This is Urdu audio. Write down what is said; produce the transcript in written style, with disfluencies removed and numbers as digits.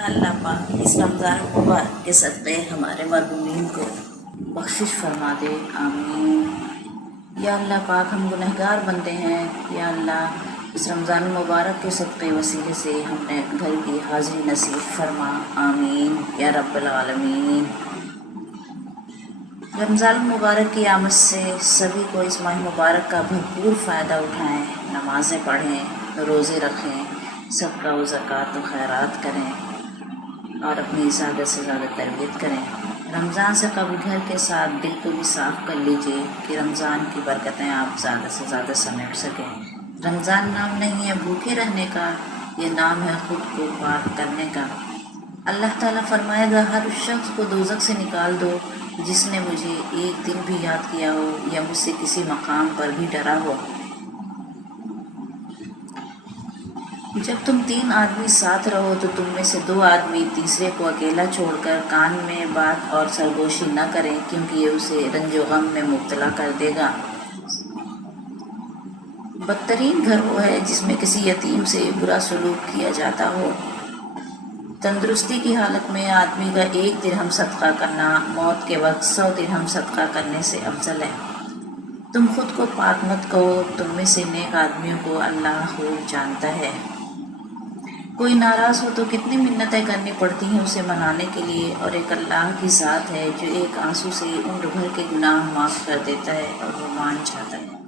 یا اللہ پاک اس رمضان مبارک کے صدقے ہمارے مرحومین کو بخشش فرما دے، آمین۔ یا اللہ پاک ہم گنہگار بندے ہیں، یا اللہ اس رمضان مبارک کے صدقے وسیلے سے ہم نے گھر کی حاضری نصیب فرما، آمین یا رب العالمین۔ رمضان مبارک کی آمد سے سبھی کو اس ماہ مبارک کا بھرپور فائدہ اٹھائیں، نمازیں پڑھیں، روزے رکھیں، صدقہ و زکوٰۃ و خیرات کریں اور اپنی زیادہ سے زیادہ تربیت کریں۔ رمضان سے قبل گھر کے ساتھ دل کو بھی صاف کر لیجئے کہ رمضان کی برکتیں آپ زیادہ سے زیادہ سمیٹ سکیں۔ رمضان نام نہیں ہے بھوکے رہنے کا، یہ نام ہے خود کو پاک کرنے کا۔ اللہ تعالیٰ فرمائے گا، ہر اس شخص کو دوزخ سے نکال دو جس نے مجھے ایک دن بھی یاد کیا ہو یا مجھ سے کسی مقام پر بھی ڈرا ہو۔ جب تم 3 آدمی ساتھ رہو تو تم میں سے 2 آدمی تیسرے کو اکیلا چھوڑ کر کان میں بات اور سرگوشی نہ کریں، کیونکہ یہ اسے رنج و غم میں مبتلا کر دے گا۔ بدترین گھر وہ ہے جس میں کسی یتیم سے برا سلوک کیا جاتا ہو۔ تندرستی کی حالت میں آدمی کا 1 درہم صدقہ کرنا موت کے وقت 100 درہم صدقہ کرنے سے افضل ہے۔ تم خود کو پاک مت کہو، تم میں سے نیک آدمیوں کو اللہ خوب جانتا ہے۔ کوئی ناراض ہو تو کتنی منتیں کرنی پڑتی ہیں اسے منانے کے لیے، اور ایک اللہ کی ذات ہے جو ایک آنسو سے عمر بھر کے گناہ معاف کر دیتا ہے اور وہ مان جاتا ہے۔